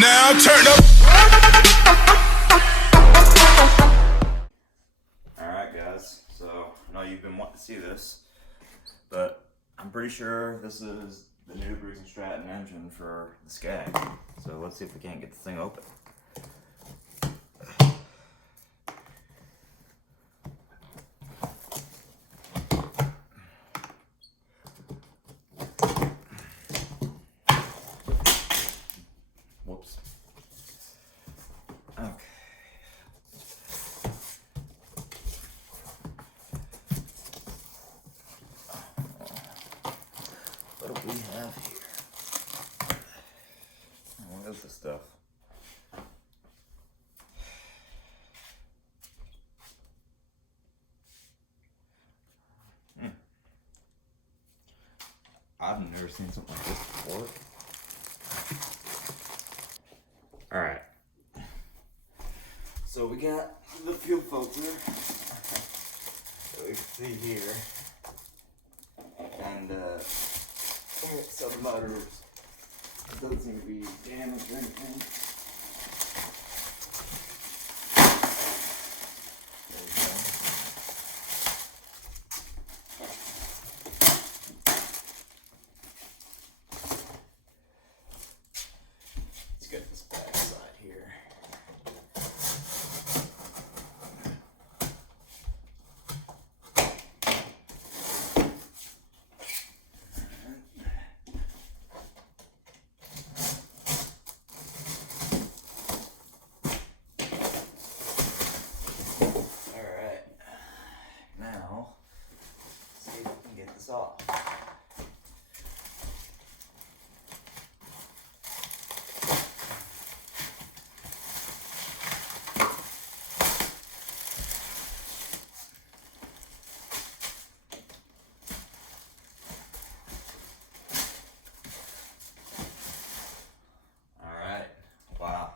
Now turn up. Alright guys, so I know you've been wanting to see this, but I'm pretty sure this is the new Briggs & Stratton engine for the Scag. So let's see if we can't get this thing open. Whoops. Okay. What do we have here? What is this stuff? I've never seen something like this before. Alright. So we got the fuel filter that we can see here. And so the motors doesn't seem to be damaged or anything. There we go. Let's get this back side here. Alright, now see if we can get this off. Alright, wow.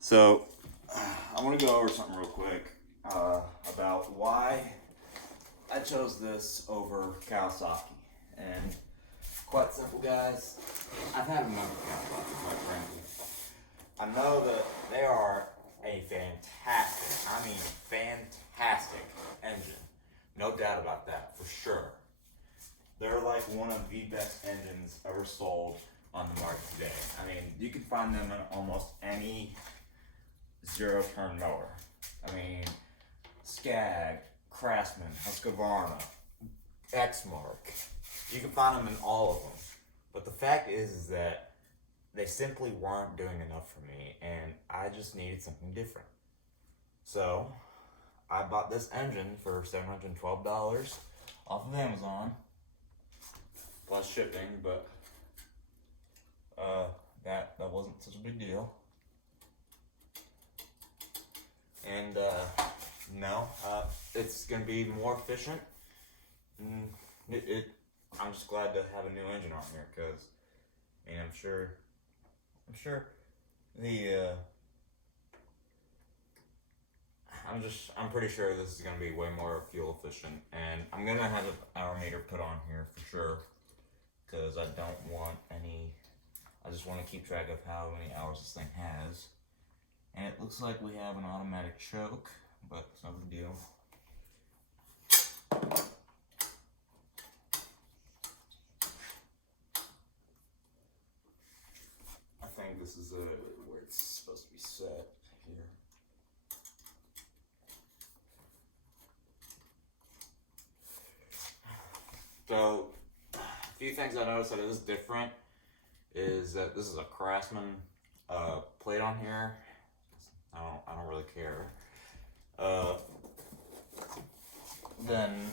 So, I want to go over something real quick about why I chose this over Kawasaki. And quite simple, guys. I've had a number of Kawasaki, quite frankly. I know that they are a fantastic, I mean fantastic engine. No doubt about that, for sure. They're like one of the best engines ever sold on the market today. I mean, you can find them in almost any zero-turn mower. I mean, Scag, Craftsman, Husqvarna, Exmark. You can find them in all of them. But the fact is that they simply weren't doing enough for me, and I just needed something different. So, I bought this engine for $712 off of Amazon, plus shipping, but that wasn't such a big deal. And no, it's gonna be more efficient. I'm just glad to have a new engine on here, because I mean, I'm sure I'm pretty sure this is gonna be way more fuel efficient, and I'm gonna have an hour meter put on here for sure, because I don't want any. I just want to keep track of how many hours this thing has. And it looks like we have an automatic choke, but it's no big deal. I think this is where it's supposed to be set here. So, a few things I noticed that is different is that this is a Craftsman plate on here. I don't really care. Then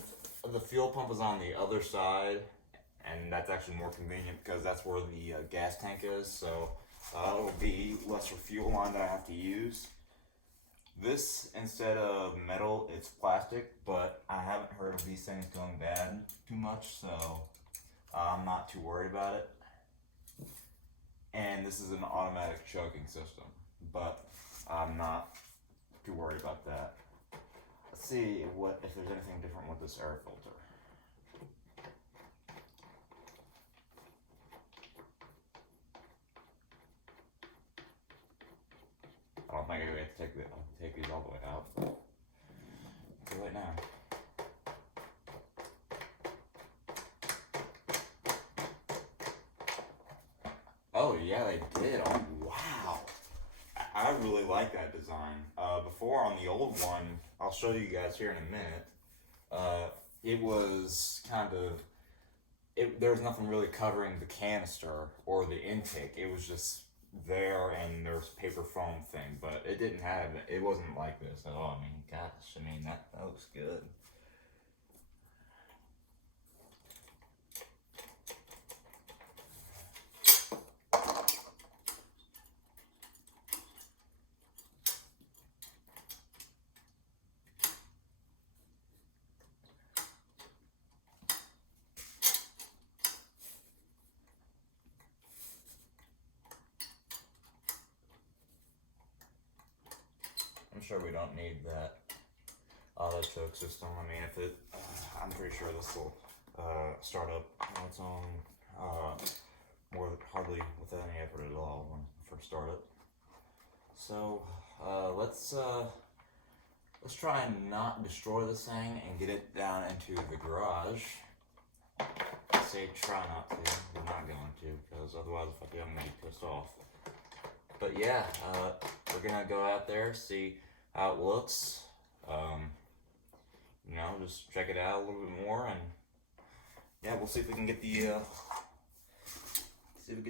the fuel pump is on the other side, and that's actually more convenient because that's where the gas tank is. So it will be lesser fuel line that I have to use. This, instead of metal, it's plastic, but I haven't heard of these things going bad too much, so I'm not too worried about it. And this is an automatic choking system, but I'm not too worried about that. Let's see if there's anything different with this air filter. don't think I have to take these all the way out. Do it now. Oh yeah, they did. Oh wow. I really like that design. Before on the old one, I'll show you guys here in a minute. It was kind of there was nothing really covering the canister or the intake. It was just there, and there's paper foam thing, but it wasn't like this at all. I mean, gosh, I mean that looks good. I'm sure we don't need that auto choke system. I mean, if it, I'm pretty sure this will start up on its own, hardly with any effort at all when I first start it. So let's try and not destroy this thing and get it down into the garage. I say try not to. We're not going to, because otherwise if I do, I'm gonna be pissed off. But yeah, we're gonna go out there, see how it looks. You know, just check it out a little bit more, and yeah, we'll see if we can get the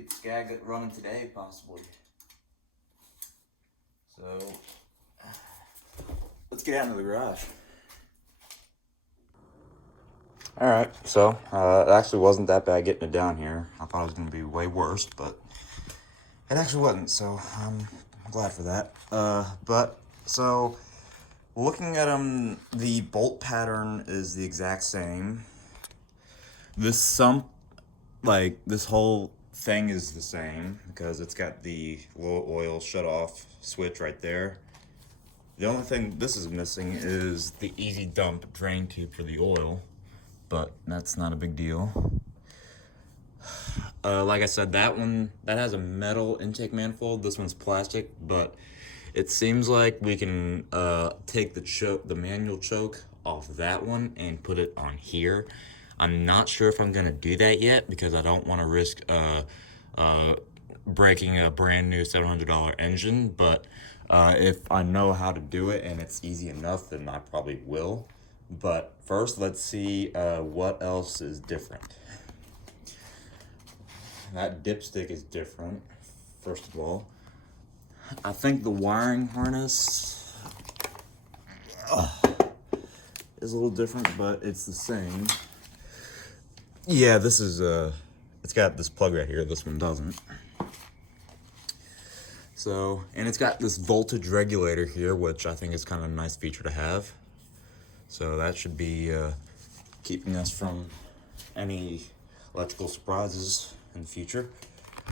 Scag running today, possibly. So let's get out into the garage. All right, so it actually wasn't that bad getting it down here. I thought it was gonna be way worse, but it actually wasn't. So I'm glad for that. But so looking at them, the bolt pattern is the exact same. This sump, like this whole thing is the same because it's got the low oil shut off switch right there. The only thing this is missing is the easy dump drain tube for the oil, but that's not a big deal. Like I said, that has a metal intake manifold. This one's plastic, but it seems like we can take the manual choke off that one and put it on here. I'm not sure if I'm gonna do that yet because I don't want to risk breaking a brand new $700 engine. But if I know how to do it and it's easy enough, then I probably will. But first, let's see what else is different. That dipstick is different, first of all. I think the wiring harness is a little different, but it's the same. Yeah, this is, it's got this plug right here. This one doesn't. So, and it's got this voltage regulator here, which I think is kind of a nice feature to have. So that should be keeping us from any electrical surprises in the future.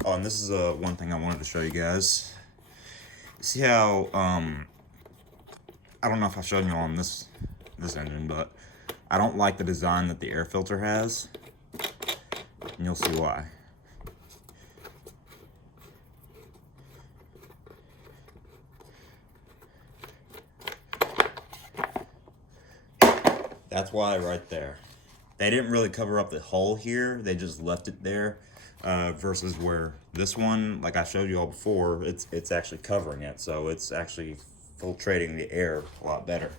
Oh, and this is one thing I wanted to show you guys. See how, I don't know if I've shown you on this engine, but I don't like the design that the air filter has, and you'll see why. That's why right there. They didn't really cover up the hole here, they just left it there. Versus where this one, like I showed you all before, it's actually covering it, so it's actually filtrating the air a lot better.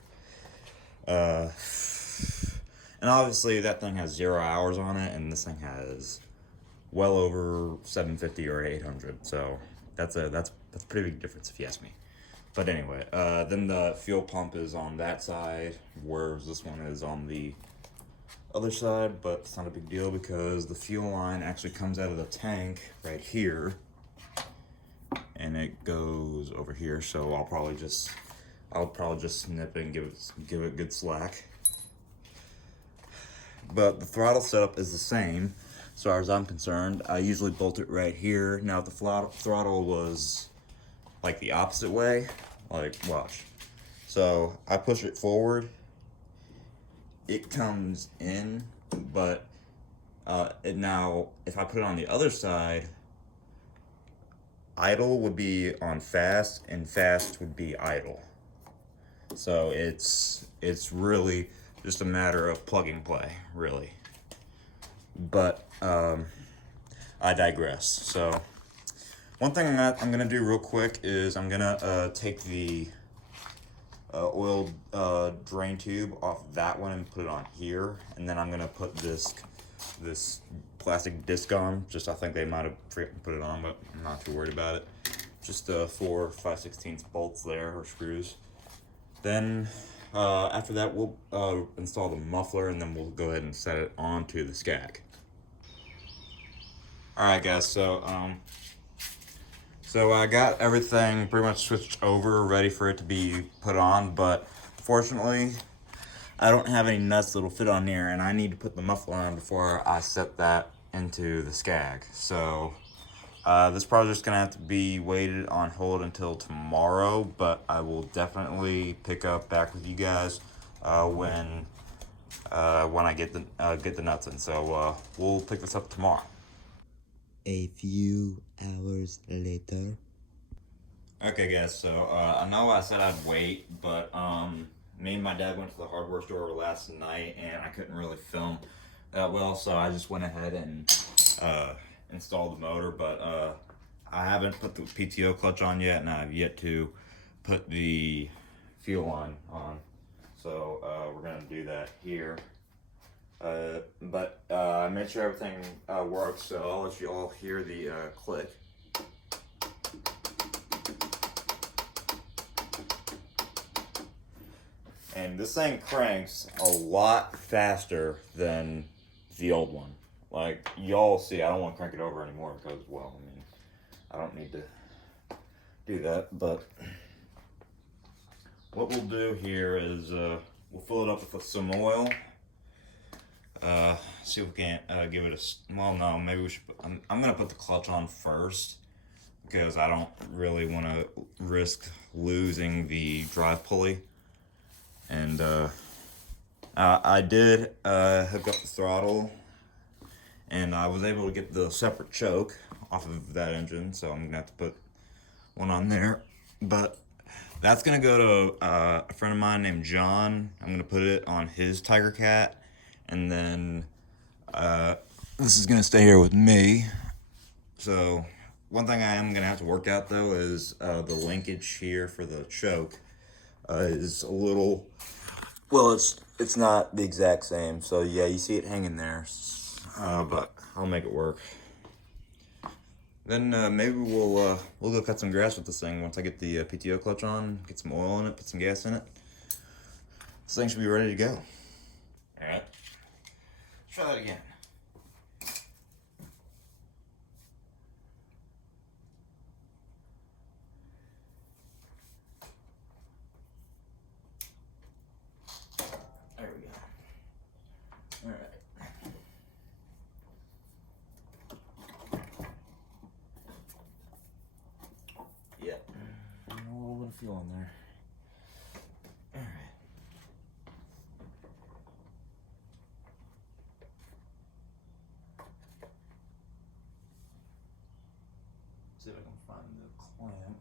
And obviously that thing has 0 hours on it, and this thing has well over 750 or 800. So that's a pretty big difference if you ask me. But anyway, then the fuel pump is on that side, whereas this one is on the other side, but it's not a big deal because the fuel line actually comes out of the tank right here and it goes over here. So I'll probably just snip it and give it good slack. But the throttle setup is the same as far as I'm concerned. I usually bolt it right here. Now if the throttle was like the opposite way, like watch. So I push it forward, it comes in, but now if I put it on the other side, idle would be on fast, and fast would be idle. So it's really just a matter of plug and play, really. But I digress. So one thing I'm gonna do real quick is I'm gonna take the oil drain tube off that one and put it on here, and then I'm gonna put this plastic disc on. Just I think they might have forgotten to put it on, but I'm not too worried about it. Just 4 5/16 bolts there, or screws. Then after that we'll install the muffler, and then we'll go ahead and set it onto the Scag. Alright guys, so I got everything pretty much switched over, ready for it to be put on, but fortunately I don't have any nuts that'll fit on here, and I need to put the muffler on before I set that into the Scag. So this project's gonna have to be waited on hold until tomorrow, but I will definitely pick up back with you guys when I get the nuts in. So we'll pick this up tomorrow. A few hours later. Okay guys, so I know I said I'd wait, but me and my dad went to the hardware store last night, and I couldn't really film that well, so I just went ahead and installed the motor. But I haven't put the PTO clutch on yet, and I've yet to put the fuel line on. So we're gonna do that here. But I made sure everything works, so I'll let you all hear the click. And this thing cranks a lot faster than the old one. Like, y'all see, I don't want to crank it over anymore because, well, I mean, I don't need to do that. But what we'll do here is we'll fill it up with some oil. See if we can't give it a, well, no, maybe we should I'm gonna put the clutch on first, because I don't really want to risk losing the drive pulley. And I did hook up the throttle, and I was able to get the separate choke off of that engine, so I'm gonna have to put one on there. But that's gonna go to a friend of mine named John. I'm gonna put it on his Tiger Cat, and then this is gonna stay here with me. So one thing I am gonna have to work out though is the linkage here for the choke is a little, well, it's not the exact same. So yeah, you see it hanging there, but I'll make it work. Then maybe we'll go cut some grass with this thing once I get the PTO clutch on, get some oil in it, put some gas in it. This thing should be ready to go. All right, let's try that again. There we go. All right. Yeah, a little bit of fuel in there. All right. See if I can find the clamp.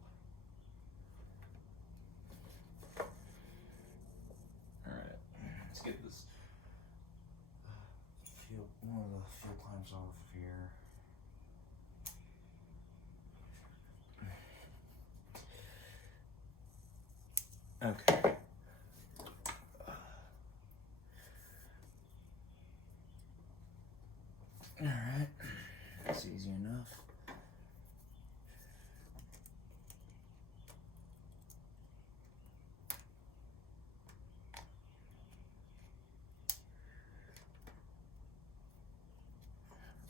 All right, let's get this one of the fuel clamps off here. Okay. All right, that's easy enough.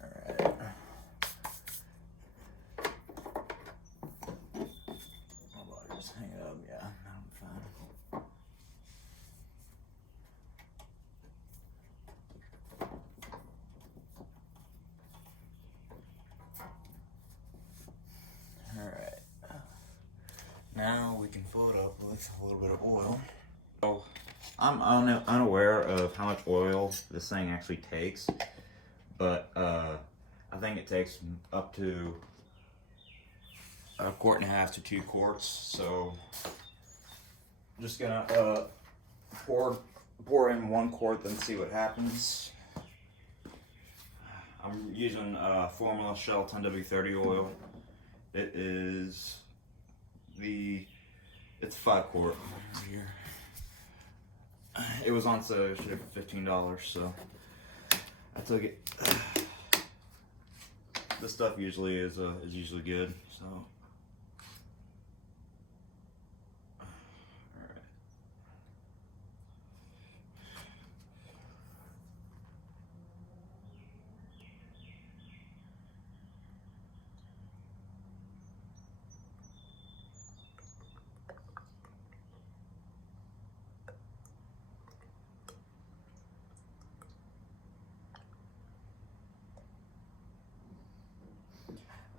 All right. I'll just hang it up. Yeah, I'm fine. Alright, now we can fill it up with a little bit of oil. So I'm unaware of how much oil this thing actually takes, but I think it takes up to a quart and a half to 2 quarts. So I'm just gonna pour in 1 quart, then see what happens. I'm using Formula Shell 10W30 oil. It's 5 quart here. It was on sale for $15, so I took it. This stuff usually is usually good, so.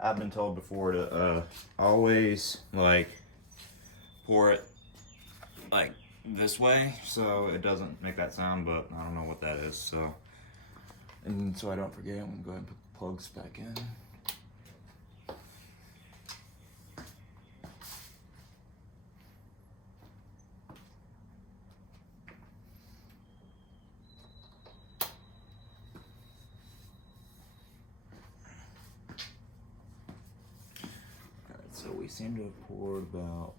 I've been told before to always like pour it like this way so it doesn't make that sound, but I don't know what that is. So, and so I don't forget, I'm gonna go ahead and put the plugs back in. So we seem to have poured about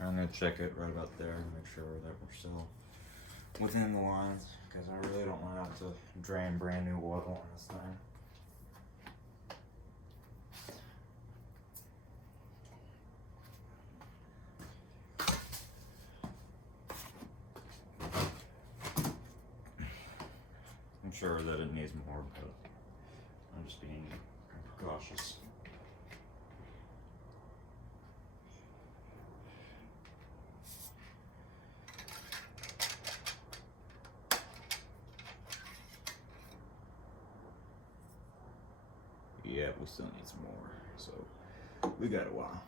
I'm gonna check it right about there and make sure that we're still within the lines, because I really don't want to have to drain brand new oil on this thing. I'm sure that it needs more, but I'm just being cautious. Yeah, we still need some more, so we got a while.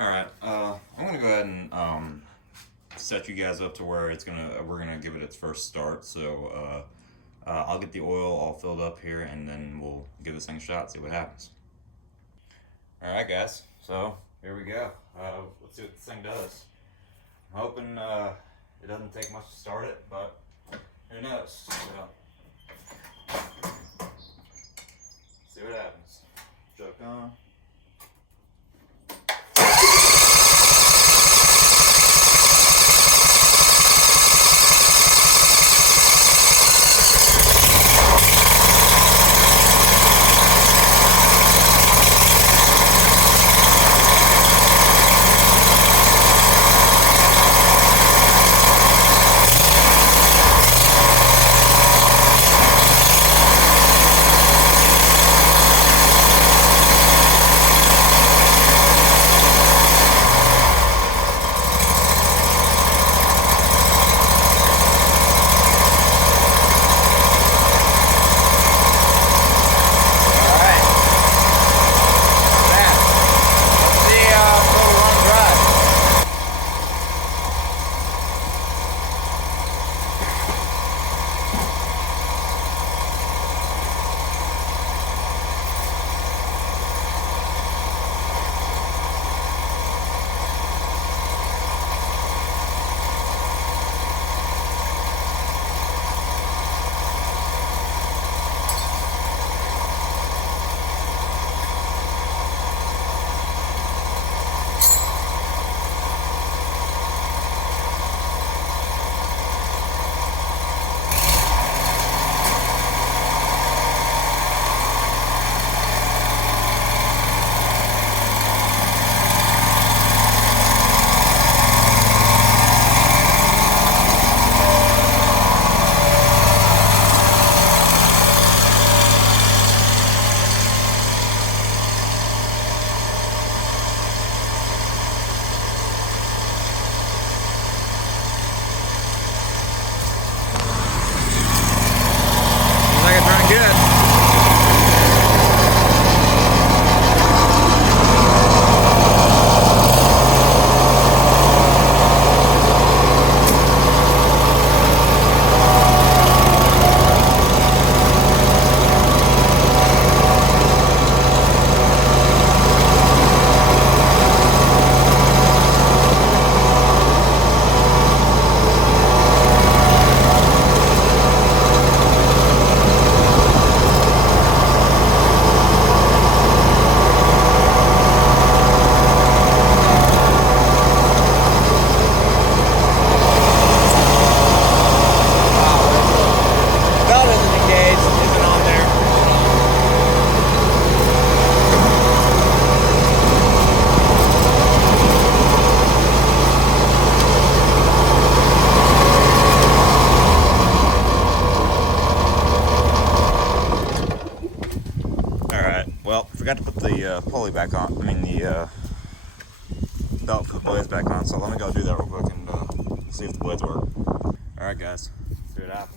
Alright, I'm gonna go ahead and set you guys up to where we're gonna give it its first start. So I'll get the oil all filled up here, and then we'll give this thing a shot, see what happens. Alright guys, so here we go. Let's see what this thing does. I'm hoping it doesn't take much to start it, but who knows. So, see what happens. Chuck on. pulley back on. I mean the belt for the blades back on. So let me go do that real quick and see if the blades work. All right, guys. See what happens.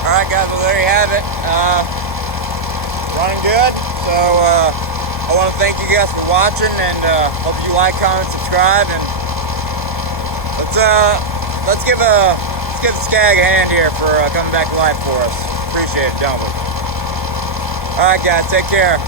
Alright guys, well there you have it. Running good. So I want to thank you guys for watching, and hope you like, comment, subscribe, and let's give Scag a hand here for coming back to life for us. Appreciate it, don't we? Alright guys, take care.